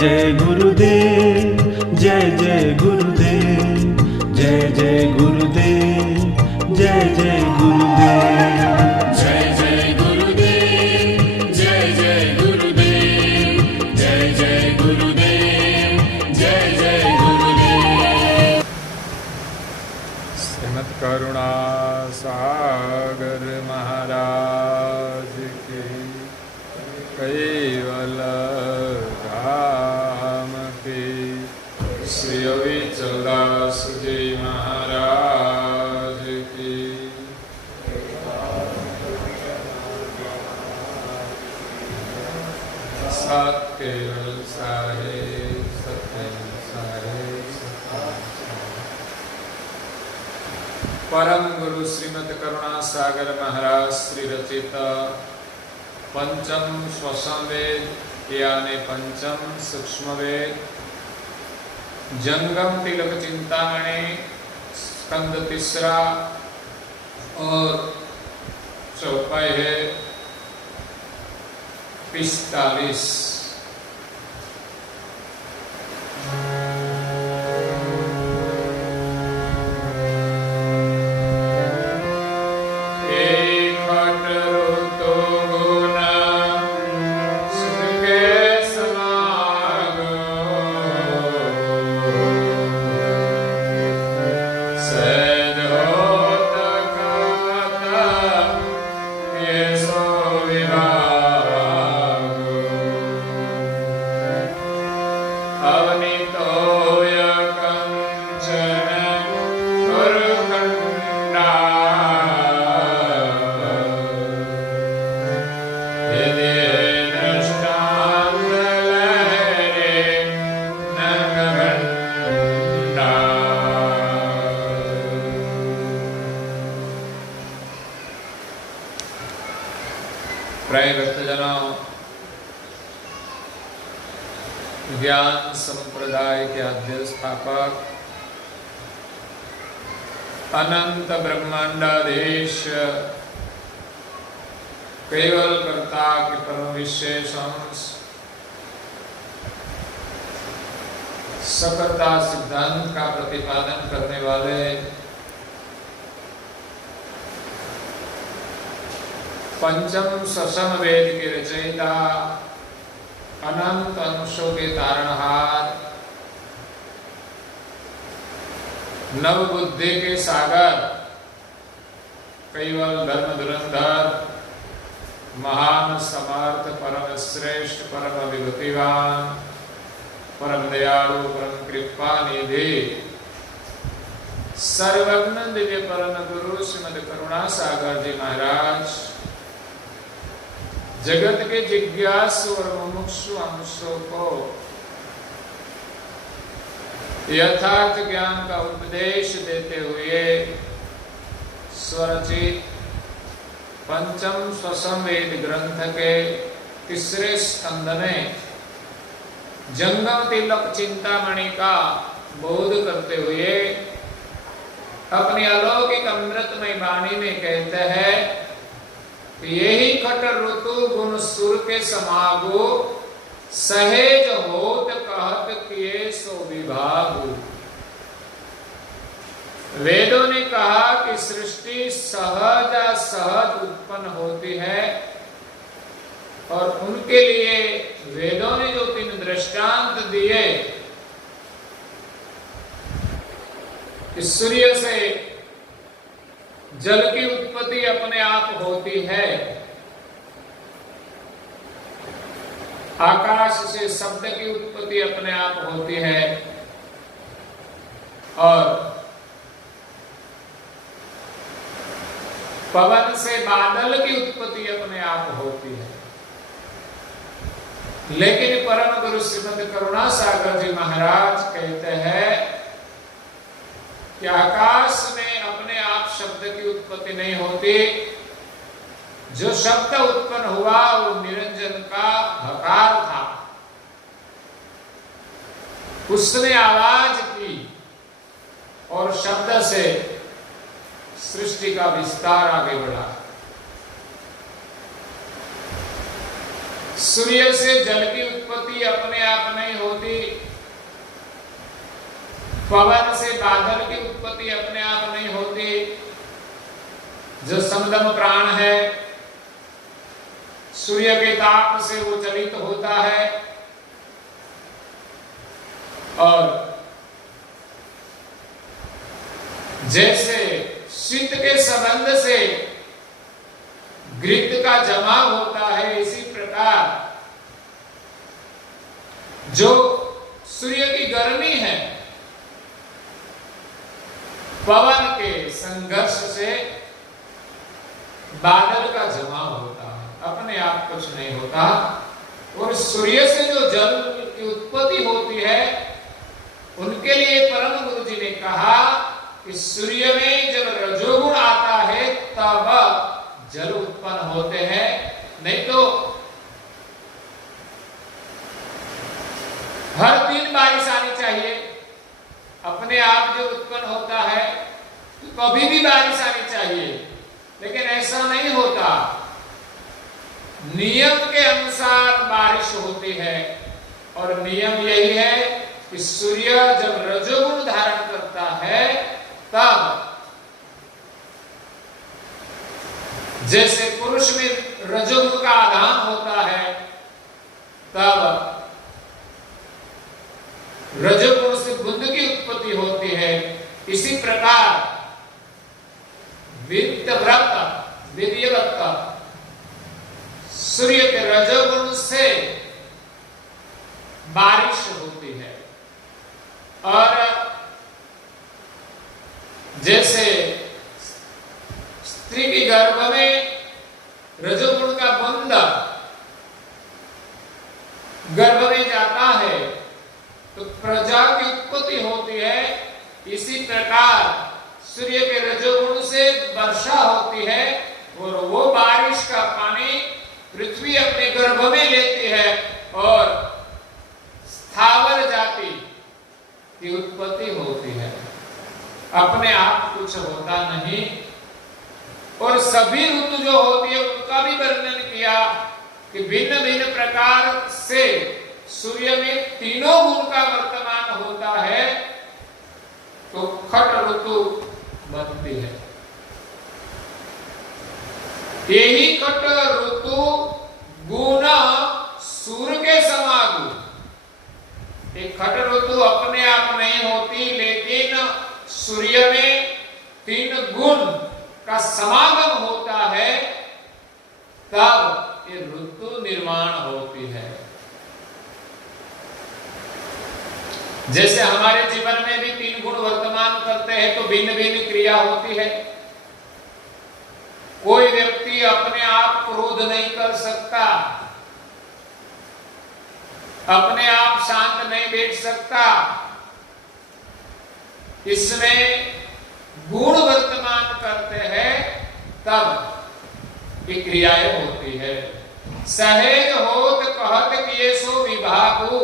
जय गुरुदेव, जय जय गुरुदेव, जय जय गुरुदेव, जय जय गुरुदेव, जय जय गुरुदेव, जय जय गुरुदेव, जय जय गुरुदेव, जय जय गुरुदेव। श्रीमद् करुणा सागर महाराज की कैवल धाम की श्री अविचलदास जी महाराज की सत केवल साहेब सत्य साहेब परम गुरु श्रीमद् करुणा सागर महाराज श्री रचित पंचम स्वसम वेद यानी पंचम सूक्ष्म वेद जंगम तिलक चिंतामणि स्कंद तीसरा और चौपाई है 45। प्रिय भक्तजनों, ज्ञान संप्रदाय के आद्य स्थापक अनंत ब्रह्मांडाधीश केवल कर्ता के परम विशेष अंश सकर्ता सिद्धांत का प्रतिपादन करने वाले पंचम ससम वेद के रचयिता अनंत अंशों के तारणहार नव बुद्धि के सागर केवल धर्म धुरंधर महान समर्थ परम श्रेष्ठ परम विभूतिवान परम दयालु परम कृपा निधि सर्वज्ञ दिव्य परम गुरु श्रीमद् करुणा सागर जी महाराज जगत के जिज्ञासु और मुमुक्षु अंशों को यथार्थ ज्ञान का उपदेश देते हुए स्वरचित पंचम स्वसम वेद ग्रंथ के तीसरे स्कंद में जंगम तिलक चिंतामणि का बोध करते हुए अपनी अलौकिक अमृतमय वाणी में कहते हैं, यही खट ऋतु गुण सुर के समागो सहेज होत कहत किए सो विभाग। वेदों ने कहा कि सृष्टि सहज सहज उत्पन्न होती है और उनके लिए वेदों ने जो 3 दृष्टांत दिए कि सूर्य से जल की उत्पत्ति अपने आप होती है, आकाश से शब्द की उत्पत्ति अपने आप होती है और पवन से बादल की उत्पत्ति अपने आप होती है। लेकिन परम गुरु श्रीमद् करुणा सागर जी महाराज कहते हैं कि आकाश में अपने आप शब्द की उत्पत्ति नहीं होती, जो शब्द उत्पन्न हुआ वो निरंजन का हकार था, उसने आवाज की और शब्द से सृष्टि का विस्तार आगे बढ़ा। सूर्य से जल की उत्पत्ति अपने आप नहीं होती, पवन से बादल की उत्पत्ति अपने आप नहीं होती। जो समदम प्राण है, सूर्य के ताप से वो चलित होता है, और जैसे शीत के संबंध से घृत का जमाव होता है, इसी प्रकार जो सूर्य की गर्मी है, पवन के संघर्ष से बादल का जमाव होता है, अपने आप कुछ नहीं होता। और सूर्य से जो जल की उत्पत्ति होती है, उनके लिए परम गुरु जी ने कहा कि सूर्य में जब रजोगुण आता है तब जल उत्पन्न होते हैं, नहीं तो हर दिन बारिश आनी चाहिए। अपने आप जो उत्पन्न होता है तो कभी भी बारिश आनी चाहिए, लेकिन ऐसा नहीं होता। नियम के अनुसार बारिश होती है, और नियम यही है कि सूर्य जब रजोगुण धारण करता है तब, जैसे पुरुष में रजोगुण का आधान होता है, तब रजोगुण से बुद्ध की उत्पत्ति होती है। इसी प्रकार वीर्यवत सूर्य के रजोगुण से बारिश होती है। और जैसे स्त्री के गर्भ में रजोगुण का बूंद गर्भ में जाता है तो प्रजा की उत्पत्ति होती है, इसी प्रकार सूर्य के रजोगुण से वर्षा होती है, और वो बारिश का पानी पृथ्वी अपने गर्भ में लेती है, और स्थावर जाति की उत्पत्ति होती है। अपने आप कुछ होता नहीं। और सभी ऋतु जो होती है उनका भी वर्णन किया कि भिन्न भिन्न प्रकार से सूर्य में तीनों गुण का वर्तमान होता है, तो खट ऋतु बनती है। यही खट ऋतु गुण सूर्य के समागुण। एक खट ऋतु अपने आप नहीं होती, लेकिन सूर्य में तीन गुण का समागम होता है, तब ये ऋतु निर्माण होती है। जैसे हमारे जीवन में भी तीन गुण वर्तमान करते हैं, तो भिन्न भिन्न क्रिया होती है। कोई व्यक्ति अपने आप क्रोध नहीं कर सकता, अपने आप शांत नहीं बैठ सकता। इसमें गुण वर्तमान करते हैं, तब ये क्रियाएं होती है। सहेज होत कहत किए सो विभागु।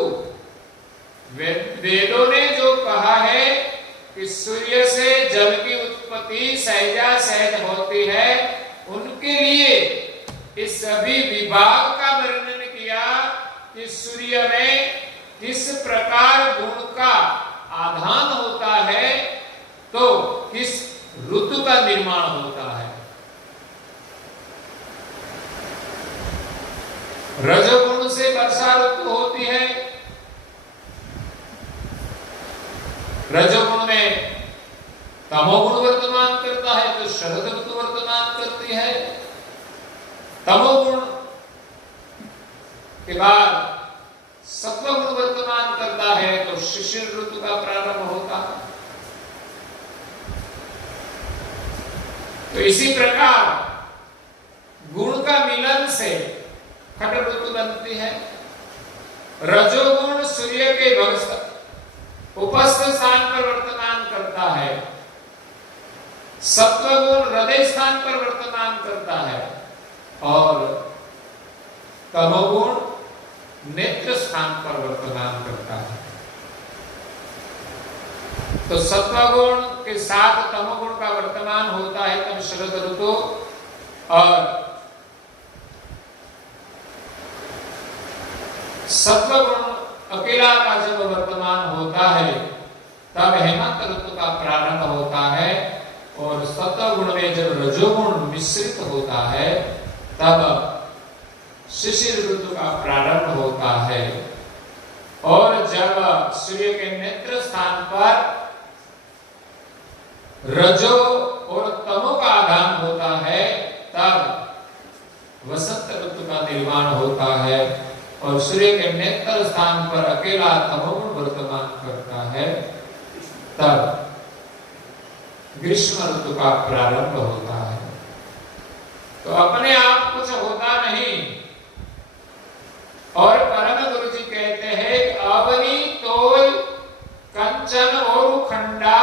वेदों ने जो कहा है कि सूर्य से जल की उत्पत्ति सहजा सहज होती है, उनके लिए इस सभी विभाग का वर्णन किया कि सूर्य में किस प्रकार गुण का आधान होता है, तो किस ऋतु का निर्माण होता है। रजोगुण से वर्षा ऋतु होती है, रजोगुण में तमोगुण वर्तमान करता है तो शरद ऋतु वर्तमान करती है, तमोगुण के बाद सत्वगुण वर्तमान करता है तो शिशिर ऋतु का प्रारंभ होता है। तो इसी प्रकार गुण का मिलन से खट ऋतु बनती है। रजोगुण सूर्य के उपस्थ स्थान पर वर्तमान करता है, सत्वगुण हृदय स्थान पर वर्तमान करता है, और तमोगुण नेत्र स्थान पर वर्तमान करता है। तो सत्वगुण के साथ तमोगुण का वर्तमान होता है तब शरद ऋतु, और सत्वगुण अकेला का जब वर्तमान होता है तब हेमंत ऋतु का प्रारंभ होता है, और सत्वगुण में जब रजोगुण मिश्रित होता है तब शिशिर ऋतु का प्रारंभ होता है। और जब सूर्य के नेत्र स्थान पर रजो और तमो का आधान होता है तब वसंत ऋतु का निर्माण होता है, और सूर्य के नेत्र स्थान पर अकेला तमोगुण वर्तमान करता है तब ग्रीष्म ऋतु का प्रारंभ होता है। तो अपने आप कुछ होता नहीं, और परम गुरु जी कहते हैं अवनी तोय कंचन और खंडा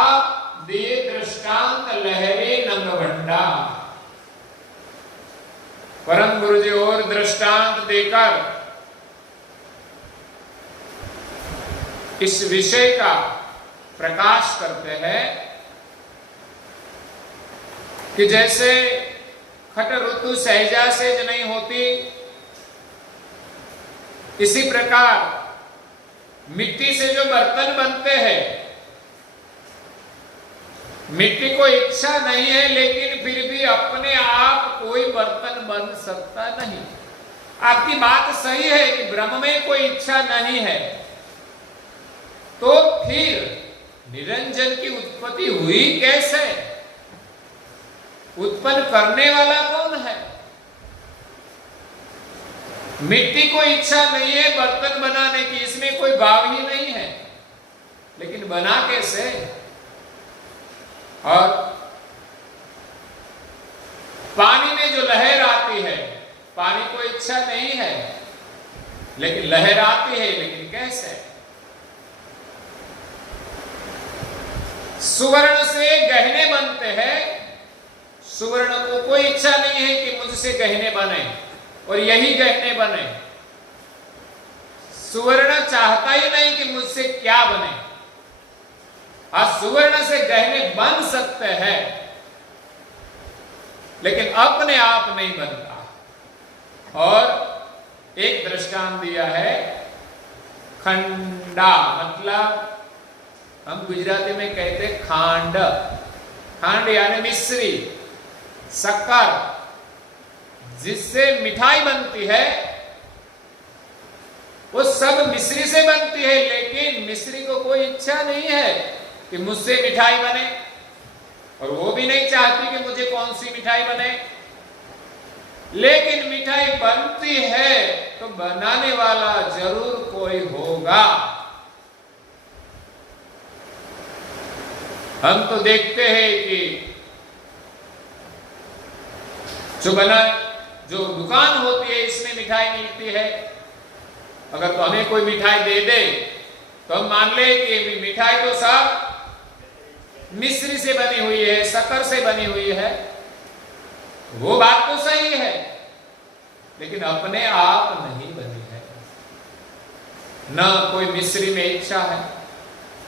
दिए दृष्टांत लहरे नंगवंडा। परम गुरु जी और दृष्टांत देकर इस विषय का प्रकाश करते हैं कि जैसे खट ऋतु सहजा सेज नहीं होती, इसी प्रकार मिट्टी से जो बर्तन बनते हैं, मिट्टी को इच्छा नहीं है लेकिन फिर भी अपने आप कोई बर्तन बन सकता नहीं। आपकी बात सही है कि ब्रह्म में कोई इच्छा नहीं है, तो फिर निरंजन की उत्पत्ति हुई कैसे? उत्पन्न करने वाला कौन है? मिट्टी को इच्छा नहीं है बर्तन बनाने की, इसमें कोई भाव ही नहीं है, लेकिन बना कैसे? और पानी में जो लहर आती है, पानी को इच्छा नहीं है लेकिन लहर आती है, लेकिन कैसे? सुवर्ण से गहने बनते हैं, सुवर्ण को कोई इच्छा नहीं है कि मुझसे गहने बने और यही गहने बने। सुवर्ण चाहता ही नहीं कि मुझसे क्या बने। आज सुवर्ण से गहने बन सकते हैं लेकिन अपने आप नहीं बनता। और एक दृष्टांत दिया है खंडा, मतलब हम गुजराती में कहते खांड। खांड यानी मिश्री, शक्कर, जिससे मिठाई बनती है वो सब मिश्री से बनती है, लेकिन मिश्री को कोई इच्छा नहीं है कि मुझसे मिठाई बने, और वो भी नहीं चाहती कि मुझे कौन सी मिठाई बने। लेकिन मिठाई बनती है तो बनाने वाला जरूर कोई होगा। हम तो देखते हैं कि जो दुकान होती है इसमें मिठाई मिलती है, अगर तो हमें कोई मिठाई दे दे तो हम मान ले कि मिठाई तो सब मिश्री से बनी हुई है, शक्कर से बनी हुई है। वो बात तो सही है, लेकिन अपने आप नहीं बनी है, न कोई मिश्री में इच्छा है।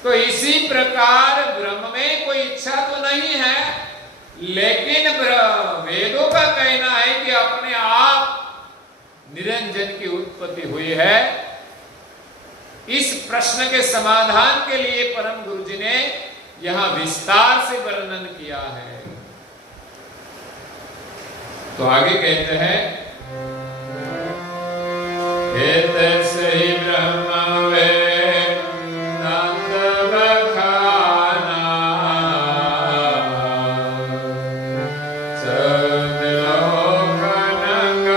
तो इसी प्रकार ब्रह्म में कोई इच्छा तो नहीं है, लेकिन वेदों का कहना है कि अपने आप निरंजन की उत्पत्ति हुई है। इस प्रश्न के समाधान के लिए परम गुरु जी ने यहां विस्तार से वर्णन किया है। तो आगे कहते हैं एतस्य हि ब्रह्म वेदांत बखाना सद्लोकनंग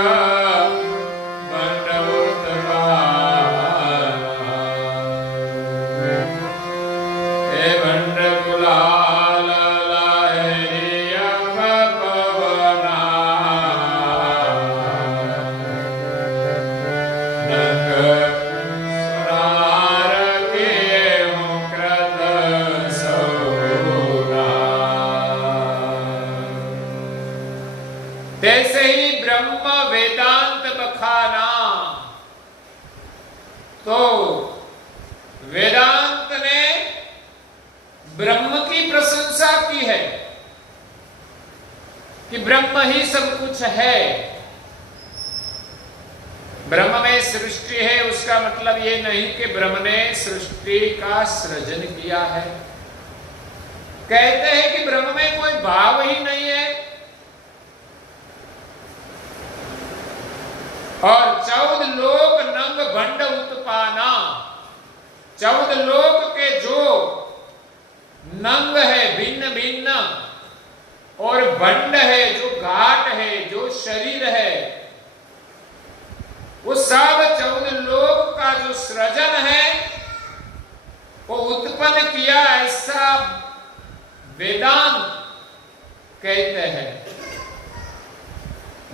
मंडलोत्पाना हे तैसे ही ब्रह्म वेदांत बखाना। तो वेदांत ने ब्रह्म की प्रशंसा की है कि ब्रह्म ही सब कुछ है। ब्रह्म में सृष्टि है उसका मतलब ये नहीं कि ब्रह्म ने सृष्टि का सृजन किया है। कहते हैं कि ब्रह्म में कोई भाव ही नहीं है। और 14 लोक नंग भंड उत्पाना, 14 लोक के जो नंग है भिन्न भिन्न, और भंड है जो घाट है, जो शरीर है, वो सब 14 लोक का जो सृजन है वो उत्पन्न किया, ऐसा वेदांत कहते हैं।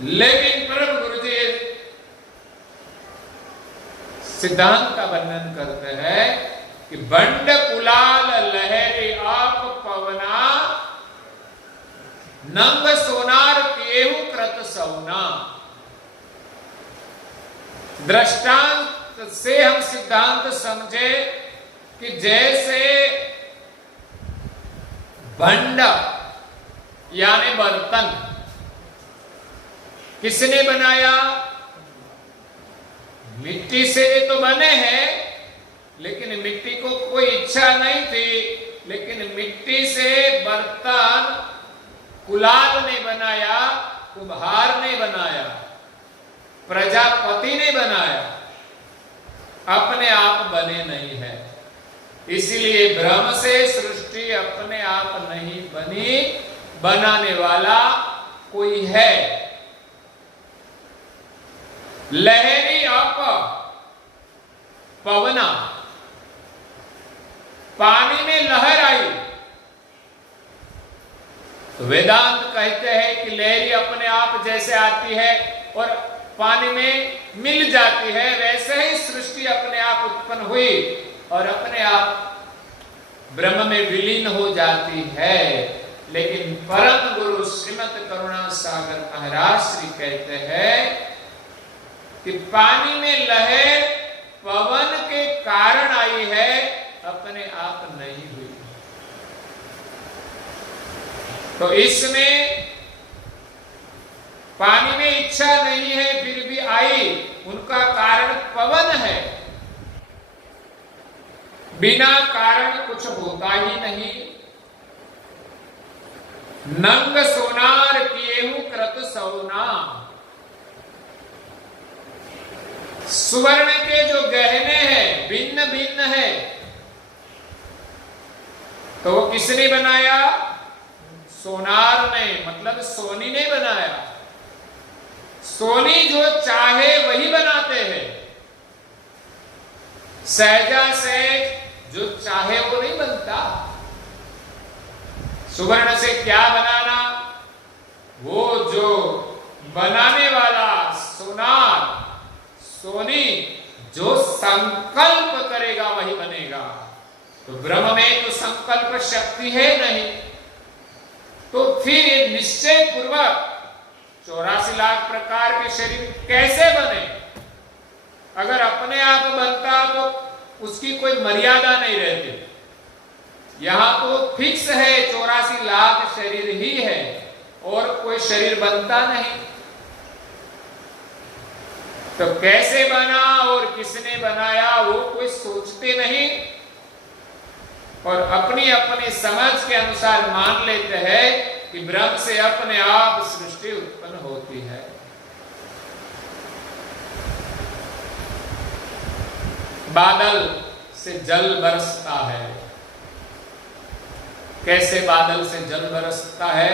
लेकिन परम गुरु जी सिद्धांत का वर्णन करते हैं कि बंड कुलाल लहरी आप पवना, नंग सोनार केहू कृत सौना। दृष्टांत से हम सिद्धांत समझे कि जैसे भंड यानी बर्तन किसने बनाया? मिट्टी से तो बने हैं, लेकिन मिट्टी को कोई इच्छा नहीं थी, लेकिन मिट्टी से बर्तन कुलाल ने बनाया, कुम्हार ने बनाया, प्रजापति ने बनाया, अपने आप बने नहीं है। इसलिए ब्रह्म से सृष्टि अपने आप नहीं बनी, बनाने वाला कोई है। लहरी आप पवना, पानी में लहर आई तो वेदांत कहते हैं कि लहरी अपने आप जैसे आती है और पानी में मिल जाती है, वैसे ही सृष्टि अपने आप उत्पन्न हुई और अपने आप ब्रह्म में विलीन हो जाती है। लेकिन परम गुरु श्रीमद करुणा सागर महाराज श्री कहते हैं कि पानी में लहर पवन के कारण आई है, अपने आप नहीं हुई। तो इसमें पानी में इच्छा नहीं है फिर भी आई, उनका कारण पवन है। बिना कारण कुछ होता ही नहीं। नंग सोनार किएहु कृत सौना, सुवर्ण के जो गहने हैं भिन्न भिन्न है, तो वो किसने बनाया? सोनार ने, मतलब सोनी ने बनाया। सोनी जो चाहे वही बनाते हैं, सहजा से जो चाहे वो नहीं बनता। सुवर्ण से क्या बनाना? वो जो बनाने वाला सोनार, सोनी जो संकल्प करेगा वही बनेगा। तो ब्रह्म में तो संकल्प शक्ति है नहीं, तो फिर ये निश्चय पूर्वक 84 लाख प्रकार के शरीर कैसे बने? अगर अपने आप बनता तो उसकी कोई मर्यादा नहीं रहती। यहां तो फिक्स है 84 लाख शरीर ही है और कोई शरीर बनता नहीं। तो कैसे बना और किसने बनाया वो कोई सोचते नहीं और अपनी अपनी समझ के अनुसार मान लेते हैं कि ब्रह्म से अपने आप सृष्टि उत्पन्न होती है। बादल से जल बरसता है। कैसे बादल से जल बरसता है?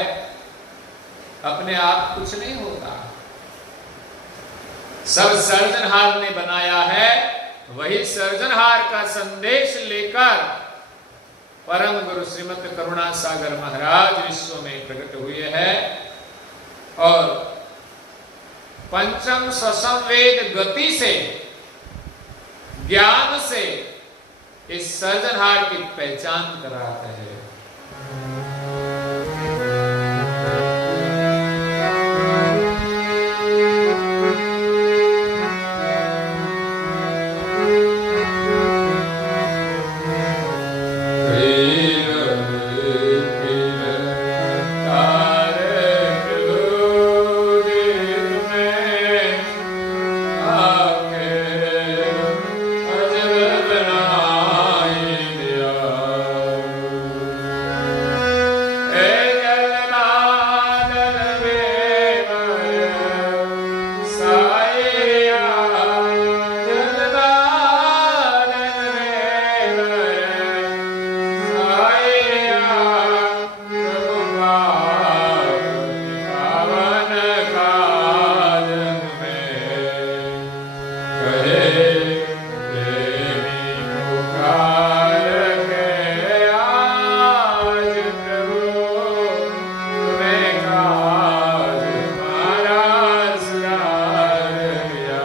अपने आप कुछ नहीं होता, सब सर्जनहार ने बनाया है। वही सर्जनहार का संदेश लेकर परम गुरु श्रीमद करुणा सागर महाराज विश्व में प्रकट हुए हैं और पंचम ससंवेद गति से, ज्ञान से इस सर्जनहार की पहचान कराते हैं। Ah पावन काज में कहे प्रेमी पुकार के आज प्रभु तुम्हें काज हमारा सुधार दिया।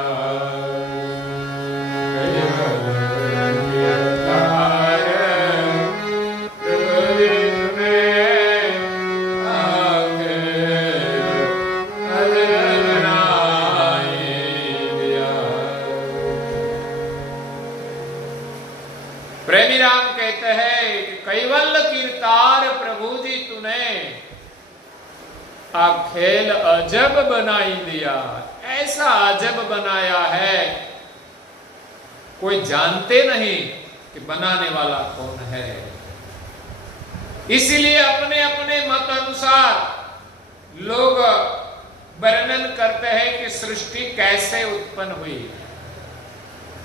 प्रेमी राम कहते हैं कि कैवल्य कीर्तार प्रभु जी तूने आ खेल अजब बनाई दिया, ऐसा अजब बनाया है कोई जानते नहीं कि बनाने वाला कौन है। इसीलिए अपने अपने मत अनुसार लोग वर्णन करते हैं कि सृष्टि कैसे उत्पन्न हुई।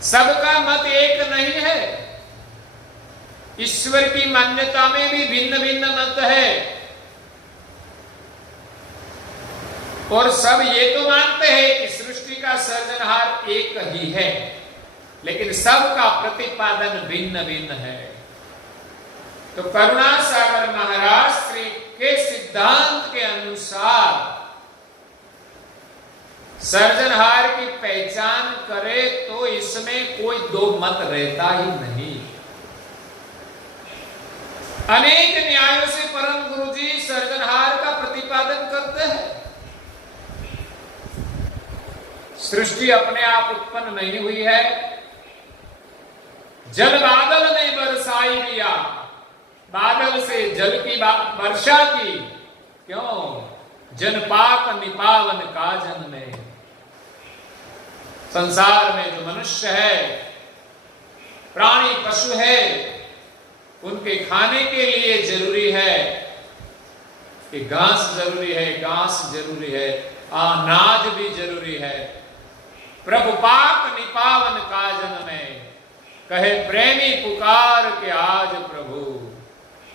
सबका मत एक नहीं है, ईश्वर की मान्यता में भी भिन्न भिन्न मत है और सब ये तो मानते हैं कि सृष्टि का सर्जनहार एक ही है, लेकिन सबका प्रतिपादन भिन्न भिन्न है। तो करुणा सागर महाराज श्री के सिद्धांत के अनुसार सर्जनहार की पहचान करे तो इसमें कोई दो मत रहता ही नहीं। अनेक न्यायों से परम गुरुजी सर्जनहार का प्रतिपादन करते हैं। सृष्टि अपने आप उत्पन्न नहीं हुई है, जल बादल ने बरसाई दिया, बादल से जल की वर्षा की, क्यों जनपाक निपावन काजन में। संसार में जो मनुष्य है, प्राणी पशु है, उनके खाने के लिए जरूरी है कि घास जरूरी है, घास जरूरी है, अनाज भी जरूरी है। प्रभु पाक निपावन काजन में कहे प्रेमी पुकार के आज प्रभु।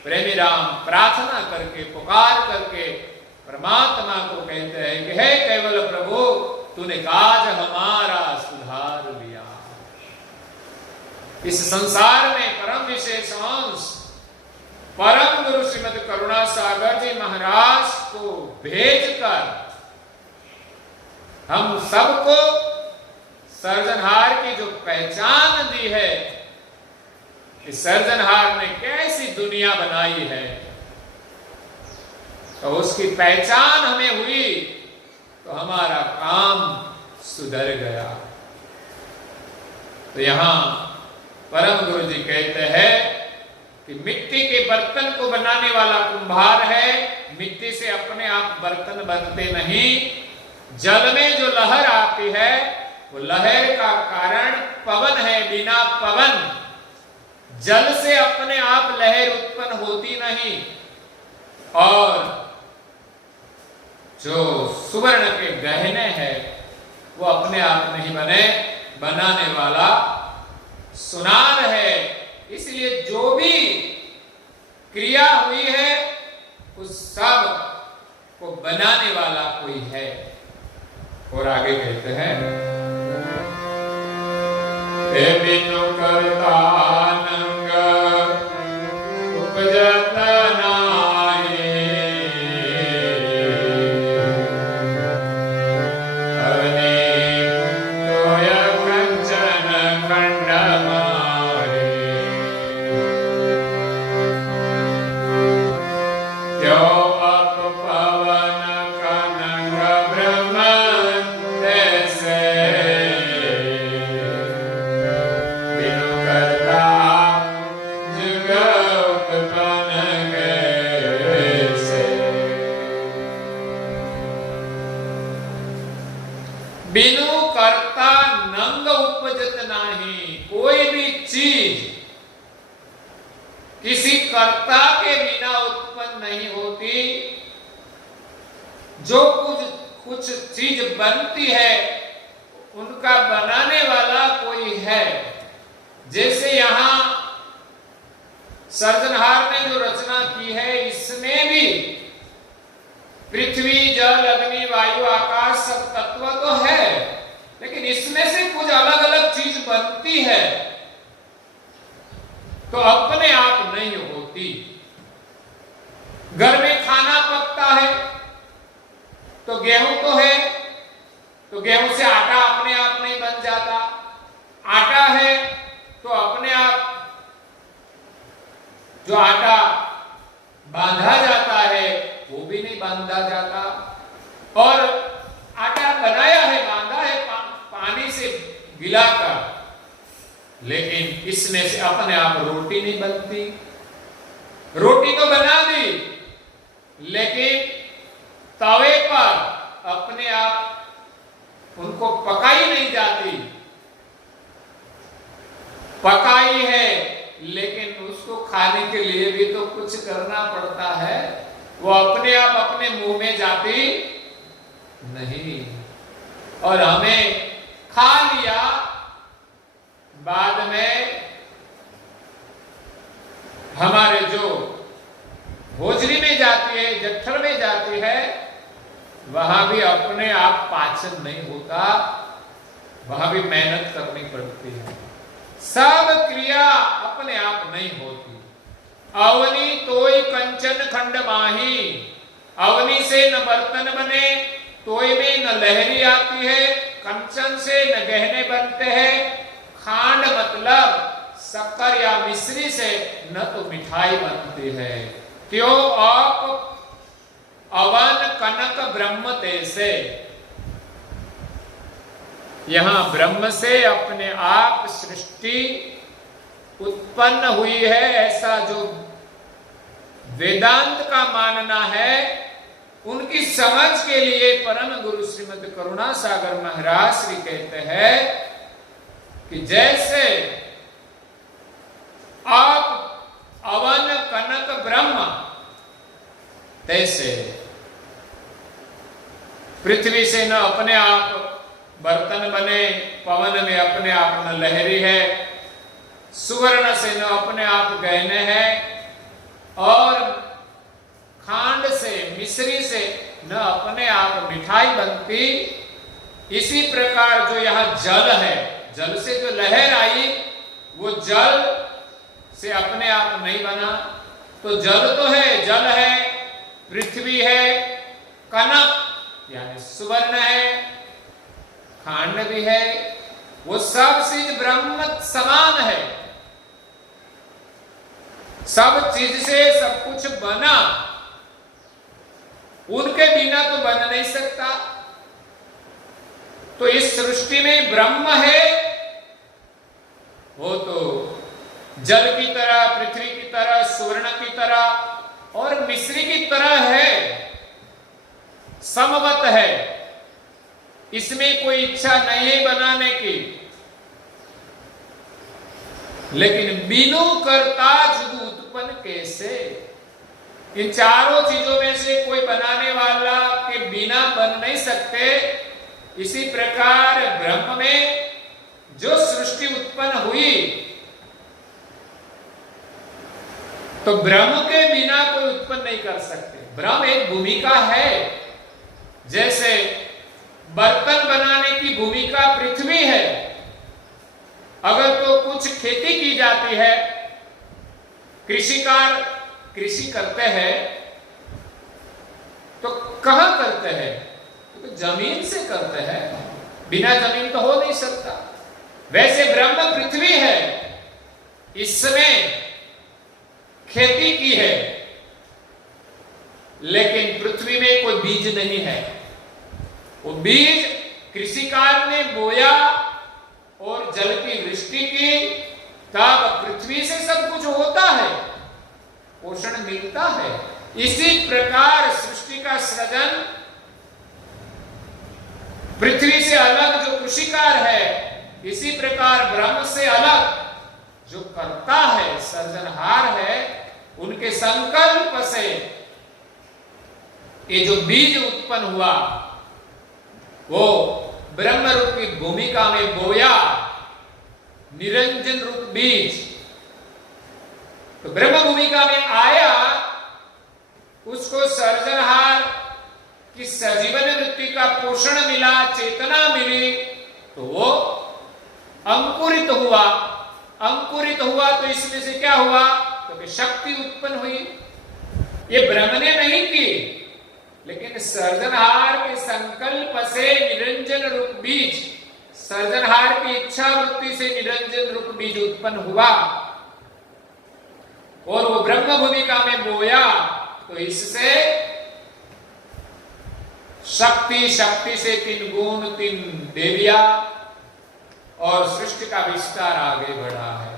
प्रेमी राम प्रार्थना करके पुकार करके परमात्मा को कहते हैं कि हे केवल प्रभु तूने काज हमारा सुधार लिया। इस संसार में परम विशेष अंश परम गुरु श्रीमद करुणा सागर जी महाराज को भेजकर हम सबको सर्जनहार की जो पहचान दी है, इस सर्जनहार ने कैसी दुनिया बनाई है, तो उसकी पहचान हमें हुई तो हमारा काम सुधर गया। तो यहां परम गुरु जी कहते हैं कि मिट्टी के बर्तन को बनाने वाला कुंभार है, मिट्टी से अपने आप बर्तन बनते नहीं। जल में जो लहर आती है वो लहर का कारण पवन है, बिना पवन जल से अपने आप लहर उत्पन्न होती नहीं। और जो सुवर्ण के गहने हैं वो अपने आप नहीं बने, बनाने वाला सुनार है। इसलिए जो भी क्रिया हुई है उस सब को बनाने वाला कोई है। और आगे कहते हैं बिनु करता नंग उपजत नाहि, अनेक तोय कंचन खंड माहे, त्यो अप पवन कनक ब्रह्म तैसे, बिनु करता जुग उत्पन्न कैसे। बिनु करता नंग उपजत नाही, कोई भी चीज किसी कर्ता के बिना उत्पन्न नहीं होती। जो कुछ चीज बनती है उनका बनाने वाला कोई है। जैसे यहां सर्जनहार ने जो रचना की है इसमें भी अग्नि वायु आकाश सब तत्व तो है, लेकिन इसमें से कुछ अलग अलग चीज बनती है तो अपने आप नहीं होती। घर में खाना पकता है तो गेहूं तो है, तो गेहूं से आटा अपने आप नहीं बन जाता। आटा है तो अपने आप जो आटा बांधा जाता है वो भी नहीं बांधा जाता। और आटा बनाया है, बांधा है पानी से गिलाकर, लेकिन इसमें से अपने आप रोटी नहीं बनती। रोटी तो बना दी, लेकिन तवे पर अपने आप उनको पकाई नहीं जाती। पकाई है लेकिन उसको खाने के लिए भी तो कुछ करना पड़ता है, वो अपने आप अपने मुंह में जाती नहीं। और हमें खा लिया, बाद में हमारे जो भोजरी में जाती है, जठर में जाती है, वहां भी अपने आप पाचन नहीं होता, वहां भी मेहनत करनी पड़ती है। सब क्रिया अपने आप नहीं होती। अवनी तोय कंचन खंड माही, अवनी से न बर्तन बने, तोय में न लहरी आती है, कंचन से न गहने बनते हैं। खांड मतलब शक्कर या मिश्री से न तो मिठाई बनती है। क्यों? आप अवन कनक ब्रह्म ते से, यहां ब्रह्म से अपने आप सृष्टि उत्पन्न हुई है, ऐसा जो वेदांत का मानना है। उनकी समझ के लिए परम गुरु श्रीमद करुणा सागर महाराज श्री कहते हैं कि जैसे आप अवन कनक ब्रह्म, तैसे पृथ्वी से न अपने आप बर्तन बने, पवन में अपने आप न लहरी है, सुवर्ण से न अपने आप गहने हैं, और खांड से मिश्री से न अपने आप मिठाई बनती। इसी प्रकार जो यहां जल है, जल से जो लहर आई वो जल से अपने आप नहीं बना। तो जल तो है, जल है, पृथ्वी है, कनक यानी सुवर्ण है, खांड भी है, वो सब चीज ब्रह्म समान है। सब चीज से सब कुछ बना, उनके बिना तो बन नहीं सकता। तो इस सृष्टि में ब्रह्म है, वो तो जल की तरह, पृथ्वी की तरह, सुवर्ण की तरह और मिश्री की तरह है, समवत है। इसमें कोई इच्छा नहीं है बनाने की, लेकिन बिनु करता जुग उत्पन्न कैसे। इन चारों चीजों में से कोई बनाने वाला के बिना बन नहीं सकते। इसी प्रकार ब्रह्म में जो सृष्टि उत्पन्न हुई, तो ब्रह्म के बिना कोई उत्पन्न नहीं कर सकते। ब्रह्म एक भूमिका है, जैसे बर्तन बनाने की भूमिका पृथ्वी है। अगर तो कुछ खेती की जाती है, कृषिकार कृषि करते हैं, तो कहां करते हैं? तो जमीन से करते हैं, बिना जमीन तो हो नहीं सकता। वैसे ब्रह्म पृथ्वी है, इसमें खेती की है, लेकिन पृथ्वी में कोई बीज नहीं है। वो बीज कृषिकार ने बोया और जल की वृष्टि की, तब पृथ्वी से सब कुछ होता है, पोषण मिलता है। इसी प्रकार सृष्टि का सृजन पृथ्वी से अलग जो कृषिकार है, इसी प्रकार ब्रह्म से अलग जो करता है, सृजनहार है, उनके संकल्प से ये जो बीज उत्पन्न हुआ, वो ब्रह्म रूप की भूमिका में बोया, निरंजन रूप बीज तो ब्रह्म भूमिका में आया, उसको सृजनहार की सजीवन पोषण मिला, चेतना मिली, तो वो अंकुरित हुआ। अंकुरित हुआ तो इसमें से क्या हुआ? तो शक्ति उत्पन्न हुई। ये ब्रह्म ने नहीं की, लेकिन सर्जनहार के संकल्प से निरंजन रूप बीज, सर्जनहार की इच्छा वृत्ति से निरंजन रूप बीज उत्पन्न हुआ और वो ब्रह्म भूमिका में बोया। तो इससे शक्ति, शक्ति से 3 गुण, 3 देवियां और सृष्टि का विस्तार आगे बढ़ा है।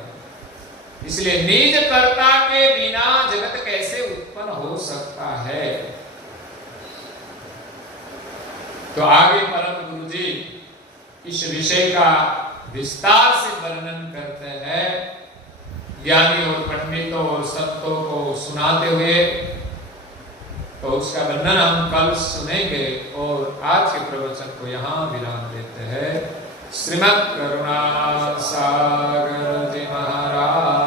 इसलिए निज कर्ता के बिना जगत कैसे उत्पन्न हो सकता है? तो आगे परम गुरु जी इस विषय का विस्तार से वर्णन करते हैं, ज्ञानी और पंडितों और संतों को सुनाते हुए। तो उसका वर्णन हम कल सुनेंगे और आज के प्रवचन को यहाँ विराम देते हैं। श्रीमद् करुणा सागर जी महाराज